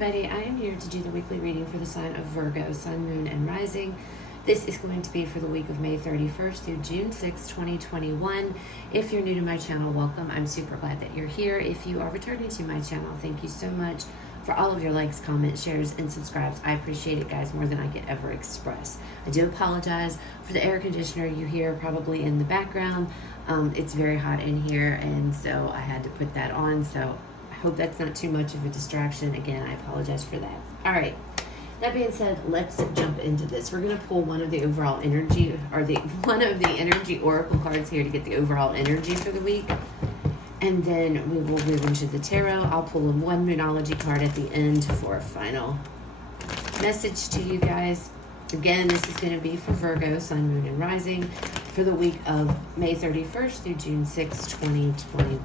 everybody, I am here to do the weekly reading for the sign of Virgo, Sun, Moon, and Rising. This is going to be for the week of May 31st through June 6, 2021. If you're new to my channel, welcome. I'm super glad that you're here. If you are returning to my channel, thank you so much for all of your likes, comments, shares, and subscribes. I appreciate it, guys, more than I could ever express. I do apologize for the air conditioner you hear probably in the background. It's very hot in here, and so I had to put that on, so I hope that's not too much of a distraction. Again, I apologize for that. All right. That being said, let's jump into this. We're going to pull one of the overall energy, or one of the energy oracle cards here to get the overall energy for the week. And then we will move into the tarot. I'll pull one Moonology card at the end for a final message to you guys. Again, this is going to be for Virgo, Sun, Moon, and Rising for the week of May 31st through June 6, 2021.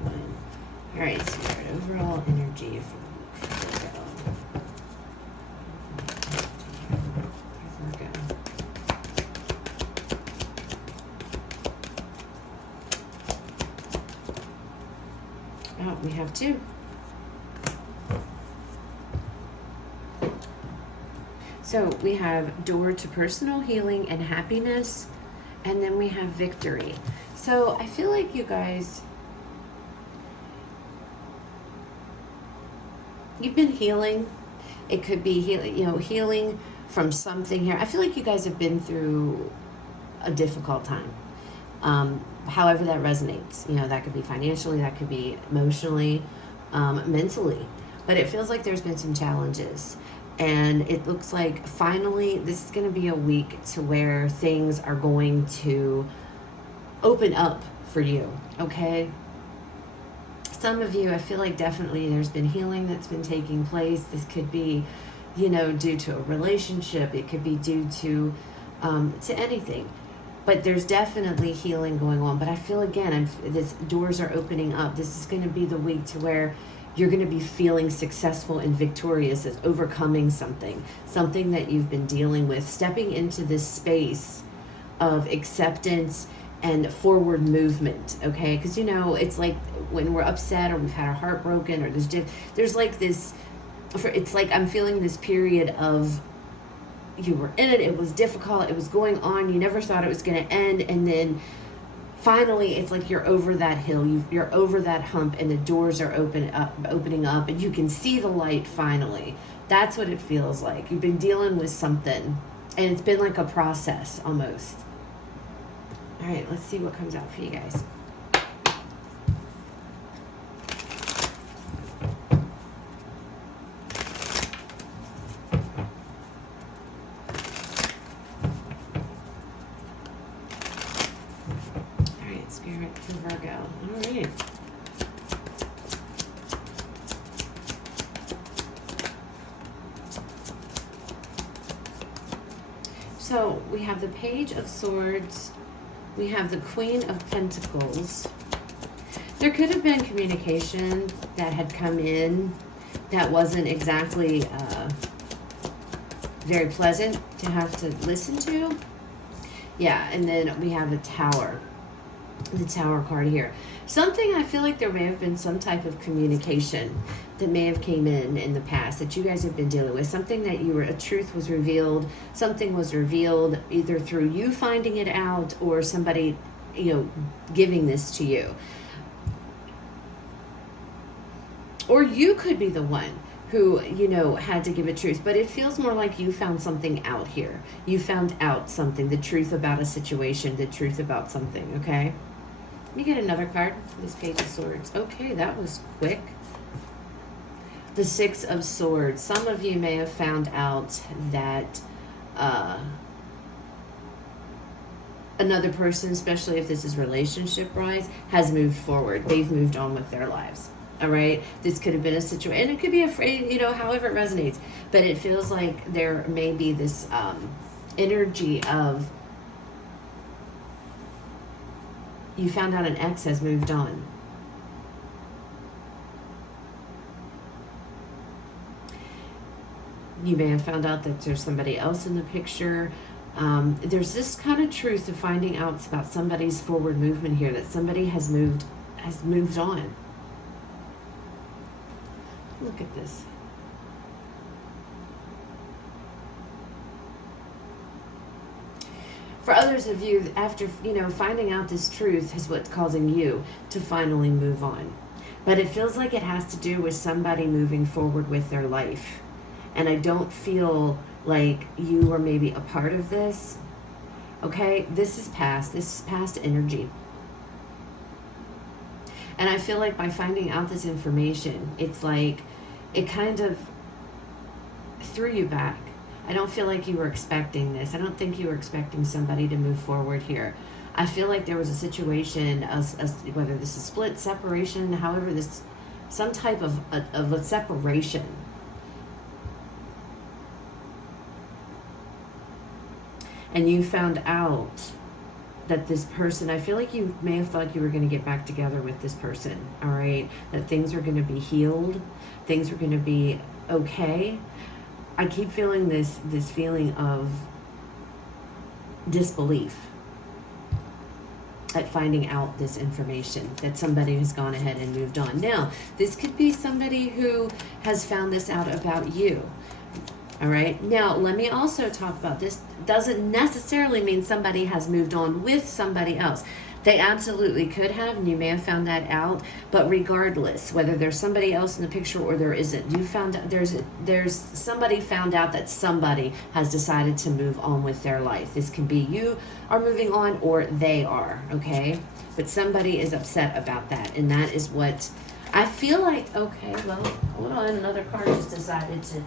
All right, so we got overall energy for Virgo. Oh, we have two. So we have door to personal healing and happiness, and then we have victory. So I feel like you guys, you've been healing. It could be healing, healing from something here. I feel like you guys have been through a difficult time. However that resonates, that could be financially, that could be emotionally, mentally, but it feels like there's been some challenges, and it looks like finally this is going to be a week to where things are going to open up for you. Okay. Some of you, I feel like definitely there's been healing that's been taking place. This could be, due to a relationship. It could be due to anything. But there's definitely healing going on. But I feel, again, this doors are opening up. This is going to be the week to where you're going to be feeling successful and victorious as overcoming something that you've been dealing with, stepping into this space of acceptance and forward movement, okay? Because, it's like when we're upset or we've had our heart broken or there's like this, it's like I'm feeling this period of, you were in it, it was difficult, it was going on, you never thought it was going to end, and then finally it's like you're over that hill, you're over that hump, and the doors are opening up, and you can see the light finally. That's what it feels like. You've been dealing with something, and it's been like a process almost. All right, let's see what comes out for you guys. Spirit for Virgo. All right. So we have the Page of Swords. We have the Queen of Pentacles. There could have been communication that had come in that wasn't exactly very pleasant to have to listen to. Yeah, and then we have the Tower. The Tower card here. Something, I feel like there may have been some type of communication that may have came in the past that you guys have been dealing with. Something that a truth was revealed. Something was revealed either through you finding it out or somebody, giving this to you. Or you could be the one who, had to give a truth. But it feels more like you found something out here. You found out something, the truth about a situation, the truth about something, okay? Let me get another card for this Page of Swords. Okay, that was quick. The Six of Swords. Some of you may have found out that another person, especially if this is relationship-wise, has moved forward. They've moved on with their lives. All right, this could have been a situation, and it could be however it resonates, but it feels like there may be this energy of you found out an ex has moved on. You may have found out that there's somebody else in the picture. There's this kind of truth of finding out about somebody's forward movement here, that somebody has moved on. Look at this. For others of you, after, finding out this truth is what's causing you to finally move on. But it feels like it has to do with somebody moving forward with their life. And I don't feel like you were maybe a part of this. Okay? This is past energy. And I feel like by finding out this information, it's like it kind of threw you back. I don't feel like you were expecting this. I don't think you were expecting somebody to move forward here. I feel like there was a situation, whether this is split, separation, however this, some type of a separation. And you found out that this person, I feel like you may have thought you were going to get back together with this person, all right? That things were going to be healed, things were going to be okay. I keep feeling this feeling of disbelief at finding out this information, that somebody has gone ahead and moved on. Now, this could be somebody who has found this out about you. All right. Now, let me also talk about this. Doesn't necessarily mean somebody has moved on with somebody else. They absolutely could have, and you may have found that out. But regardless, whether there's somebody else in the picture or there isn't, you found there's somebody found out that somebody has decided to move on with their life. This can be you are moving on or they are, okay? But somebody is upset about that, and that is what I feel like. Okay, well, hold on. Another card just decided to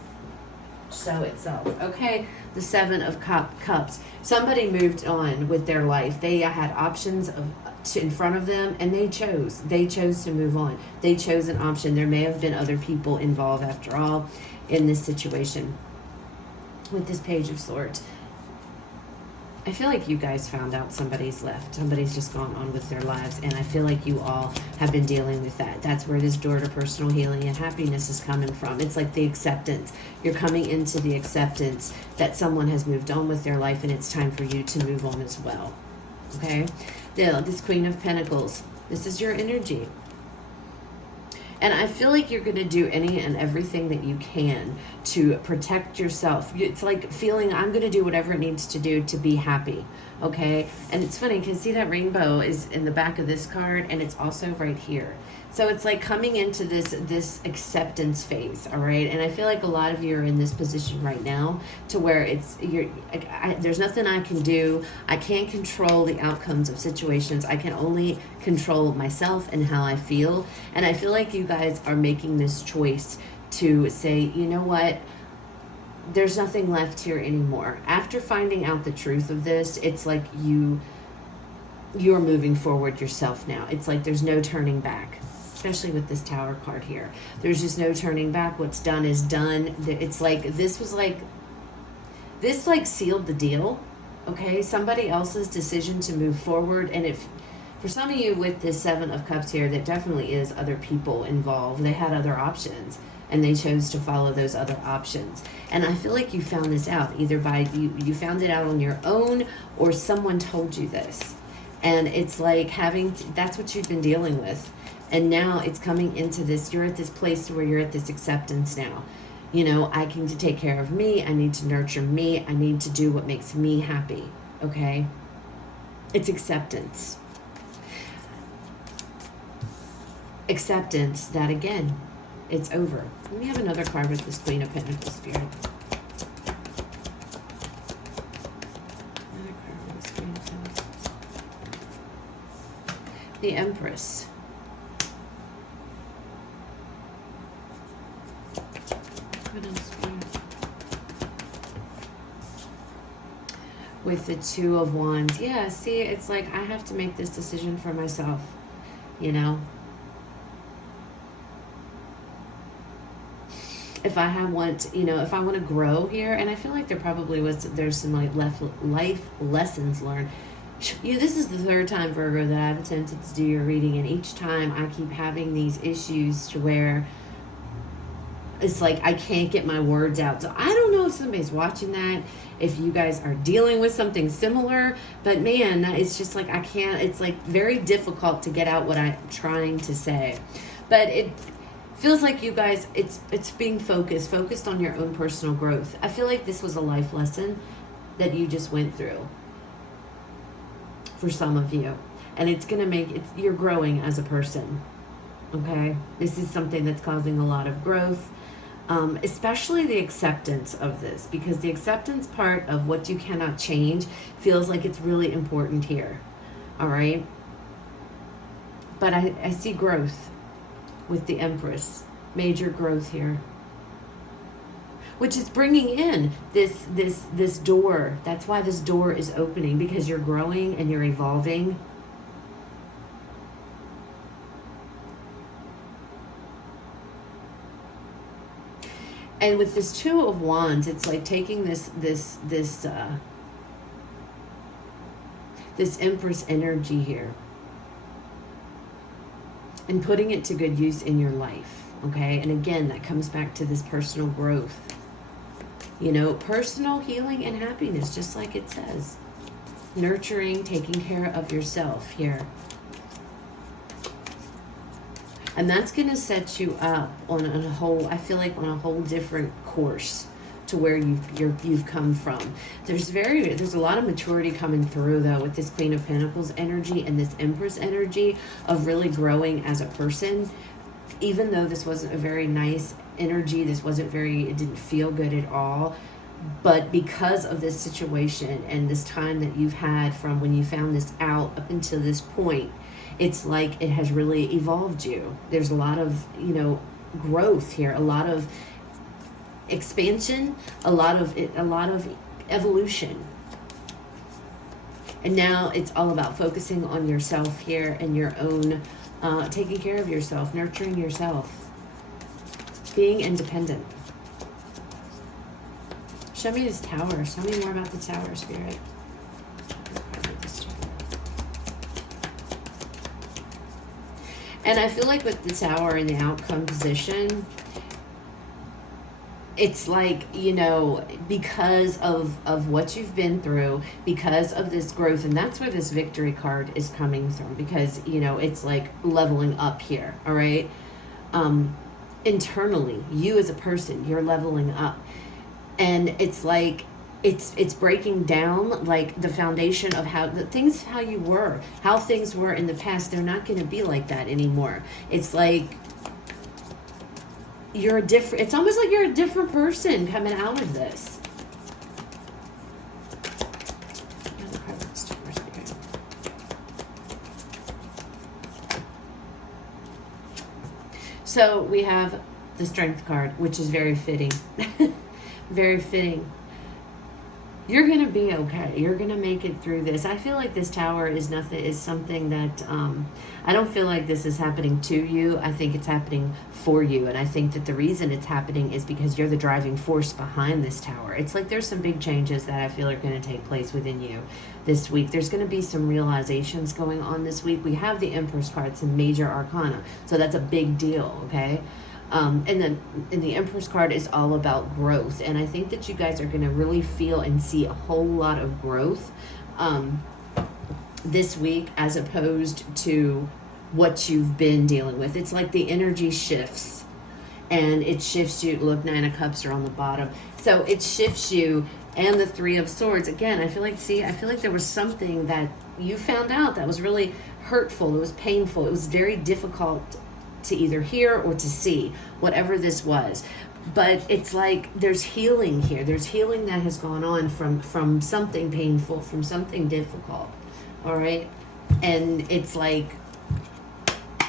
show itself. Okay, the Seven of Cups. Somebody moved on with their life. They had options in front of them, and they chose to move on. They chose an option. There may have been other people involved after all in this situation with this Page of Swords. I feel like you guys found out somebody's left. Somebody's just gone on with their lives, and I feel like you all have been dealing with that. That's where this door to personal healing and happiness is coming from. It's like the acceptance. You're coming into the acceptance that someone has moved on with their life, and it's time for you to move on as well. Okay? Now, this Queen of Pentacles. This is your energy. And I feel like you're going to do any and everything that you can to protect yourself. It's like feeling, I'm going to do whatever it needs to do to be happy, okay? And it's funny because see that rainbow is in the back of this card, and it's also right here. So it's like coming into this acceptance phase, all right? And I feel like a lot of you are in this position right now to where there's nothing I can do. I can't control the outcomes of situations. I can only control myself and how I feel. And I feel like you guys are making this choice to say, you know what? There's nothing left here anymore. After finding out the truth of this, it's like you're moving forward yourself now. It's like there's no turning back. Especially with this Tower card here. There's just no turning back. What's done is done. It's like, this sealed the deal. Okay? Somebody else's decision to move forward. And if, for some of you with this Seven of Cups here, there definitely is other people involved. They had other options, and they chose to follow those other options. And I feel like you found this out, either by, you found it out on your own, or someone told you this. And it's like that's what you've been dealing with. And now it's coming into this, you're at this place where you're at this acceptance now. You know, I can take care of me. I need to nurture me. I need to do what makes me happy. Okay? It's acceptance. Acceptance that, again, it's over. Let me have another card with this Queen of Pentacles Spirit. Another card with this Queen of Pentacles. The Empress. With the Two of Wands. Yeah, see, it's like I have to make this decision for myself, you know? If I want to grow here, and I feel like there's some like life lessons learned. This is the third time, Virgo, that I've attempted to do your reading, and each time I keep having these issues to where it's like I can't get my words out. So I don't know if somebody's watching that, if you guys are dealing with something similar, but man, it's just like I can't, it's like very difficult to get out what I'm trying to say. But it feels like you guys, it's being focused on your own personal growth. I feel like this was a life lesson that you just went through. for some of you. And it's going to make it, you're growing as a person. Okay? This is something that's causing a lot of growth. Especially the acceptance of this, because the acceptance part of what you cannot change feels like it's really important here. All right? But I see growth with the Empress. Major growth here. Which is bringing in this door. That's why this door is opening, because you're growing and you're evolving. And with this Two of Wands, it's like taking this Empress energy here and putting it to good use in your life, okay? And again, that comes back to this personal growth. You know, personal healing and happiness, just like it says. Nurturing, taking care of yourself here. And that's going to set you up on a whole, I feel like on a whole different course to where you've come from. There's a lot of maturity coming through though with this Queen of Pentacles energy and this Empress energy of really growing as a person. Even though this wasn't a very nice energy, it didn't feel good at all. But because of this situation and this time that you've had from when you found this out up until this point, it's like it has really evolved you. There's a lot of, you know, growth here, a lot of expansion, a lot of evolution. And now it's all about focusing on yourself here and your own, taking care of yourself, nurturing yourself, being independent. Show me this Tower. Show me more about the Tower, Spirit. And I feel like with the Tower in the outcome position, it's like, you know, because of what you've been through, because of this growth, and that's where this Victory card is coming from, because, you know, it's like leveling up here, all right? Internally, you as a person, you're leveling up. And it's like, it's breaking down like the foundation of how things were in the past. They're not going to be like that anymore. It's like it's almost like you're a different person coming out of this. So we have the Strength card, which is very fitting. Very fitting. You're going to be okay. You're going to make it through this. I feel like this Tower is something that, I don't feel like this is happening to you. I think it's happening for you. And I think that the reason it's happening is because you're the driving force behind this Tower. It's like there's some big changes that I feel are going to take place within you this week. There's going to be some realizations going on this week. We have the Empress card. It's a major arcana. So that's a big deal, okay? And the Empress card is all about growth. And I think that you guys are going to really feel and see a whole lot of growth this week as opposed to what you've been dealing with. It's like the energy shifts. And it shifts you. Look, Nine of Cups are on the bottom. So it shifts you. And the Three of Swords. Again, I feel like there was something that you found out that was really hurtful. It was painful. It was very difficult to either hear or to see, whatever this was. But it's like there's healing here. There's healing that has gone on from something painful, from something difficult. All right? And it's like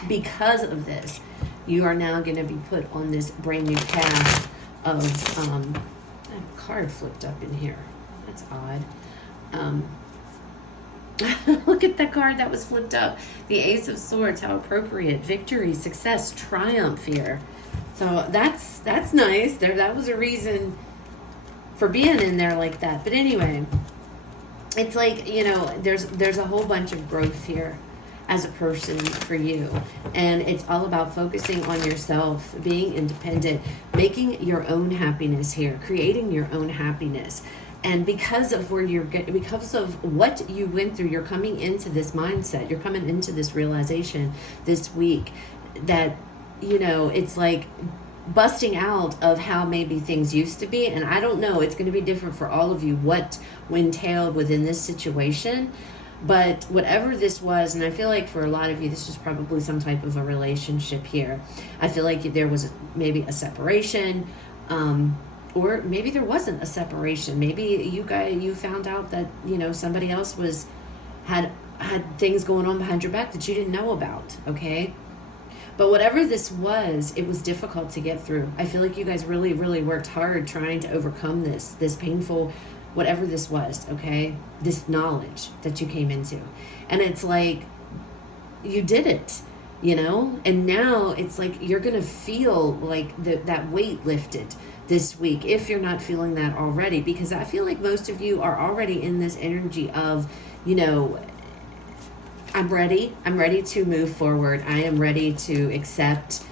because of this, you are now going to be put on this brand new path of I have a card flipped up in here. That's odd. Look at the card that was flipped up. The Ace of Swords, how appropriate. Victory, success, triumph here. So that's nice. That was a reason for being in there like that. But anyway, it's like, you know, there's a whole bunch of growth here as a person for you. And it's all about focusing on yourself, being independent, making your own happiness here, creating your own happiness. And because of because of what you went through, you're coming into this mindset. You're coming into this realization this week that, you know, it's like busting out of how maybe things used to be. And I don't know, it's going to be different for all of you what entailed within this situation. But whatever this was, and I feel like for a lot of you, this is probably some type of a relationship here. I feel like there was maybe a separation, or maybe there wasn't a separation. Maybe you found out that, somebody else had things going on behind your back that you didn't know about, okay? But whatever this was, it was difficult to get through. I feel like you guys really, really worked hard trying to overcome this painful, whatever this was, okay? This knowledge that you came into. And it's like, you did it, And now it's like you're going to feel like that weight lifted this week, if you're not feeling that already. Because I feel like most of you are already in this energy of, I'm ready to move forward. I am ready to accept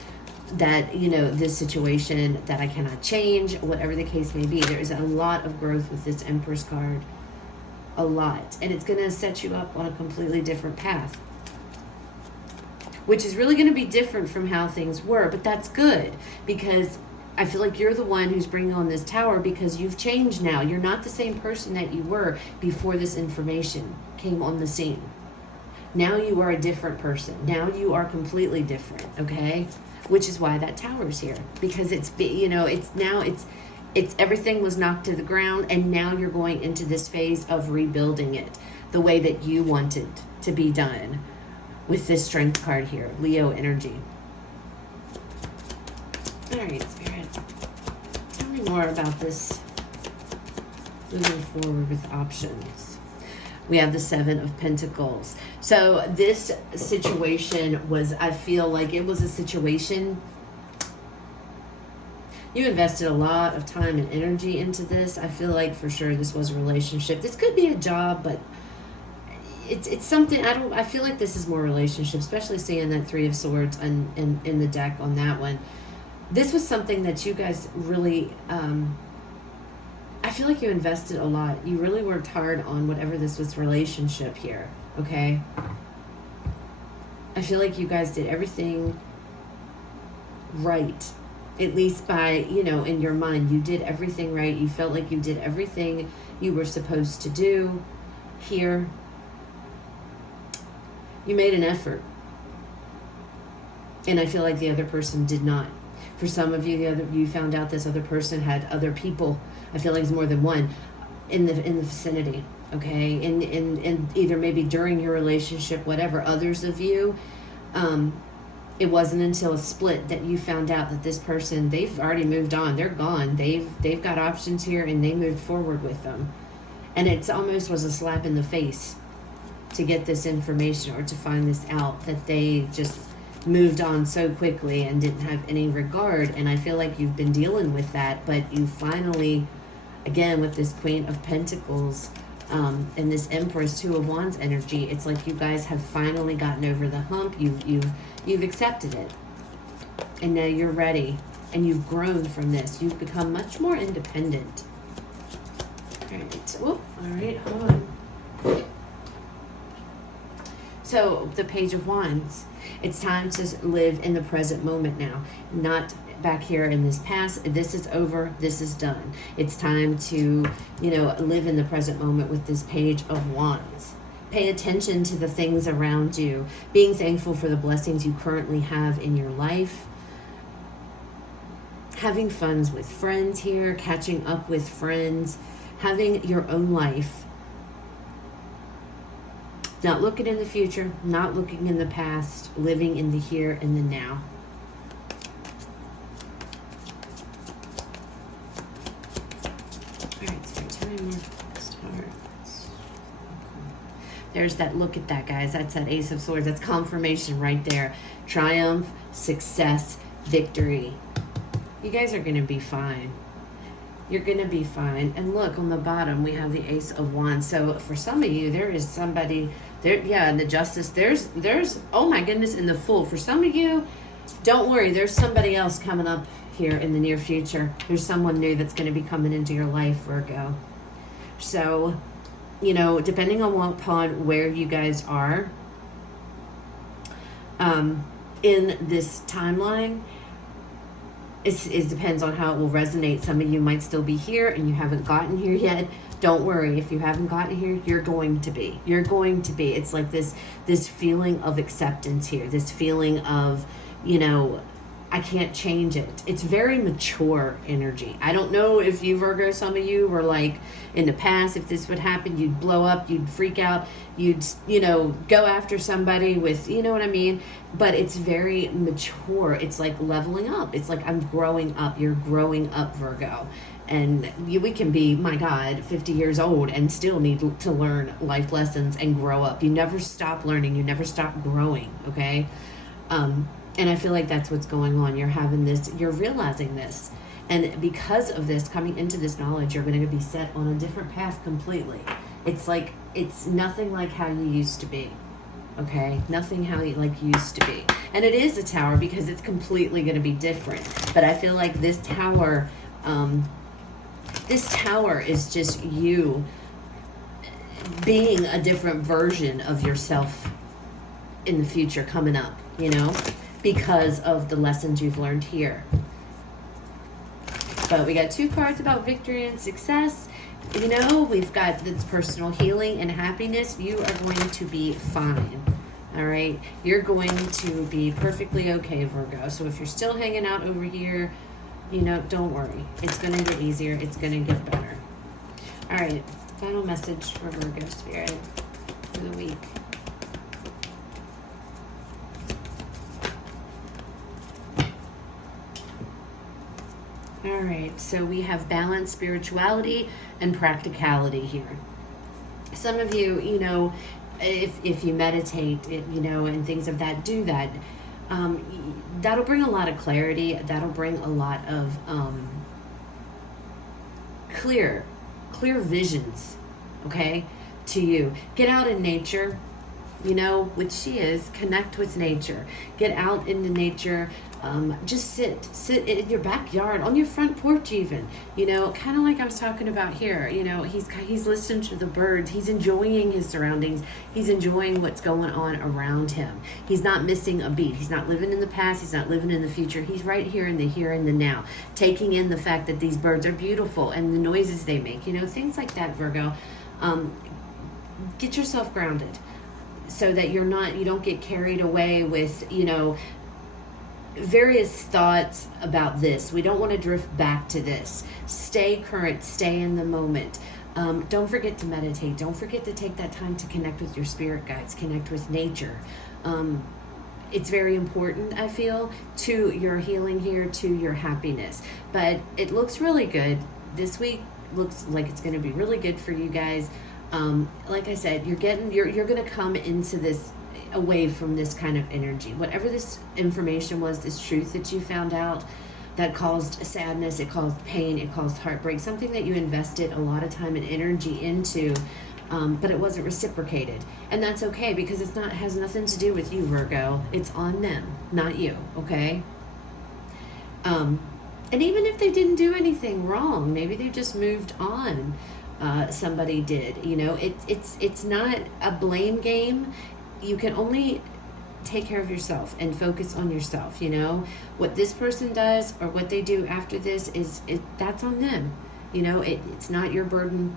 that, this situation that I cannot change, whatever the case may be. There's a lot of growth with this Empress card. A lot. And it's going to set you up on a completely different path, which is really going to be different from how things were. But that's good, because I feel like you're the one who's bringing on this Tower, because you've changed now. You're not the same person that you were before this information came on the scene. Now you are a different person. Now you are completely different, okay? Which is why that Tower's here, because it's everything was knocked to the ground, and now you're going into this phase of rebuilding it the way that you wanted to be done with this Strength card here, Leo energy. All right, Spirit, tell me more about this moving forward with options. We have the Seven of Pentacles. So this situation was, I feel like it was a situation, you invested a lot of time and energy into this. I feel like for sure this was a relationship. This could be a job, but it's something, I feel like this is more relationship, especially seeing that Three of Swords in the deck on that one. This was something that you guys really, I feel like you invested a lot. You really worked hard on whatever this was relationship here, okay? I feel like you guys did everything right, at least by, in your mind. You did everything right. You felt like you did everything you were supposed to do here. You made an effort. And I feel like the other person did not. For some of you, you found out this other person had other people. I feel like it's more than one in the vicinity, okay? And either maybe during your relationship, whatever. Others of you, it wasn't until a split that you found out that this person, they've already moved on. They're gone. They've got options here, and they moved forward with them. And it almost was a slap in the face to get this information, or to find this out, that they just moved on so quickly and didn't have any regard. And I feel like you've been dealing with that, but you finally, again, with this Queen of Pentacles and this Empress, Two of Wands energy, it's like you guys have finally gotten over the hump. You've accepted it, and now you're ready, and you've grown from this. You've become much more independent. All right. Oh, all right. Hold on. So the Page of Wands. It's time to live in the present moment now, not back here in this past. This is over. This is done. It's time to, live in the present moment with this Page of Wands. Pay attention to the things around you, being thankful for the blessings you currently have in your life. Having fun with friends here, catching up with friends, having your own life. Not looking in the future, not looking in the past, living in the here and the now. All right, so tell me more cards. There's that, look at that, guys. That's that Ace of Swords. That's confirmation right there. Triumph, success, victory. You guys are going to be fine. You're going to be fine. And look, on the bottom, we have the Ace of Wands. So for some of you, there is somebody there. Yeah, in the Justice, there's, oh my goodness, in the Fool. For some of you, don't worry. There's somebody else coming up here in the near future. There's someone new that's going to be coming into your life, Virgo. So, depending upon where you guys are in this timeline, it depends on how it will resonate. Some of you might still be here and you haven't gotten here yet. Don't worry. If you haven't gotten here, you're going to be. You're going to be. It's like this feeling of acceptance here. This feeling of, you know, I can't change it. It's very mature energy. I don't know if you, Virgo, some of you were like in the past, if this would happen, you'd blow up, you'd freak out, you'd, you know, go after somebody with, you know what I mean? But it's very mature. It's like leveling up. It's like I'm growing up. You're growing up, Virgo. And we can be, my God, 50 years old and still need to learn life lessons and grow up. You never stop learning. You never stop growing, okay? And I feel like that's what's going on. You're having this, you're realizing this. And because of this, coming into this knowledge, you're going to be set on a different path completely. It's like, it's nothing like how you used to be. Okay? Nothing how you like used to be. And it is a tower because it's completely going to be different. But I feel like this tower is just you being a different version of yourself in the future coming up, you know? Because of the lessons you've learned here. But we got 2 cards about victory and success. You know, we've got this personal healing and happiness. You are going to be fine. All right? You're going to be perfectly okay, Virgo. So if you're still hanging out over here, you know, don't worry. It's going to get easier. It's going to get better. All right. Final message for Virgo Spirit for the week. All right, so we have balance, spirituality, and practicality here. Some of you, you know, if you meditate, you know, and things of that, do that. That'll bring a lot of clarity. That'll bring a lot of clear visions, okay, to you. Get out in nature, you know, which she is. Connect with nature. Get out into nature. Just sit in your backyard, on your front porch even, you know, kind of like I was talking about here. You know, he's listening to the birds. He's enjoying his surroundings. He's enjoying what's going on around him. He's not missing a beat. He's not living in the past. He's not living in the future. He's right here in the here and the now, taking in the fact that these birds are beautiful and the noises they make, you know, things like that, Virgo. Get yourself grounded so that you don't get carried away with, you know, various thoughts about this. We don't want to drift back to this. Stay current, stay in the moment. Don't forget to meditate. Don't forget to take that time to connect with your spirit guides, connect with nature. It's very important, I feel, to your healing here, to your happiness. But it looks really good. This week looks like it's going to be really good for you guys. Like I said, you're going to come into this away from this kind of energy. Whatever this information was, this truth that you found out that caused sadness, it caused pain, it caused heartbreak, something that you invested a lot of time and energy into, but it wasn't reciprocated. And that's okay, because it has nothing to do with you, Virgo. It's on them, not you, okay? And even if they didn't do anything wrong, maybe they just moved on. Somebody did, you know, it's not a blame game. You can only take care of yourself and focus on yourself, you know. What this person does or what they do after this that's on them, you know. It's not your burden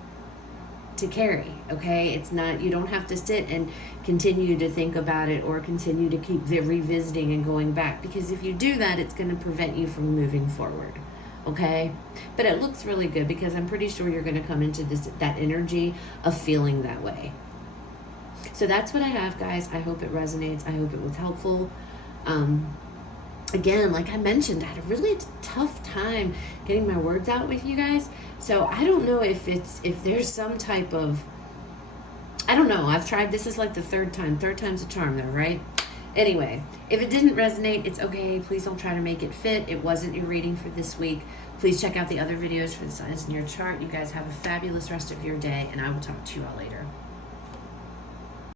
to carry, okay? It's not, you don't have to sit and continue to think about it or continue to keep revisiting and going back, because if you do that, it's going to prevent you from moving forward, okay? But it looks really good, because I'm pretty sure you're going to come into that energy of feeling that way. So that's what I have, guys. I hope it resonates. I hope it was helpful. Again, like I mentioned, I had a really tough time getting my words out with you guys. So I don't know if there's some type of, I don't know. I've tried, this is like the third time. Third time's a charm though, right? Anyway, if it didn't resonate, it's okay. Please don't try to make it fit. It wasn't your reading for this week. Please check out the other videos for the signs in your chart. You guys have a fabulous rest of your day, and I will talk to you all later.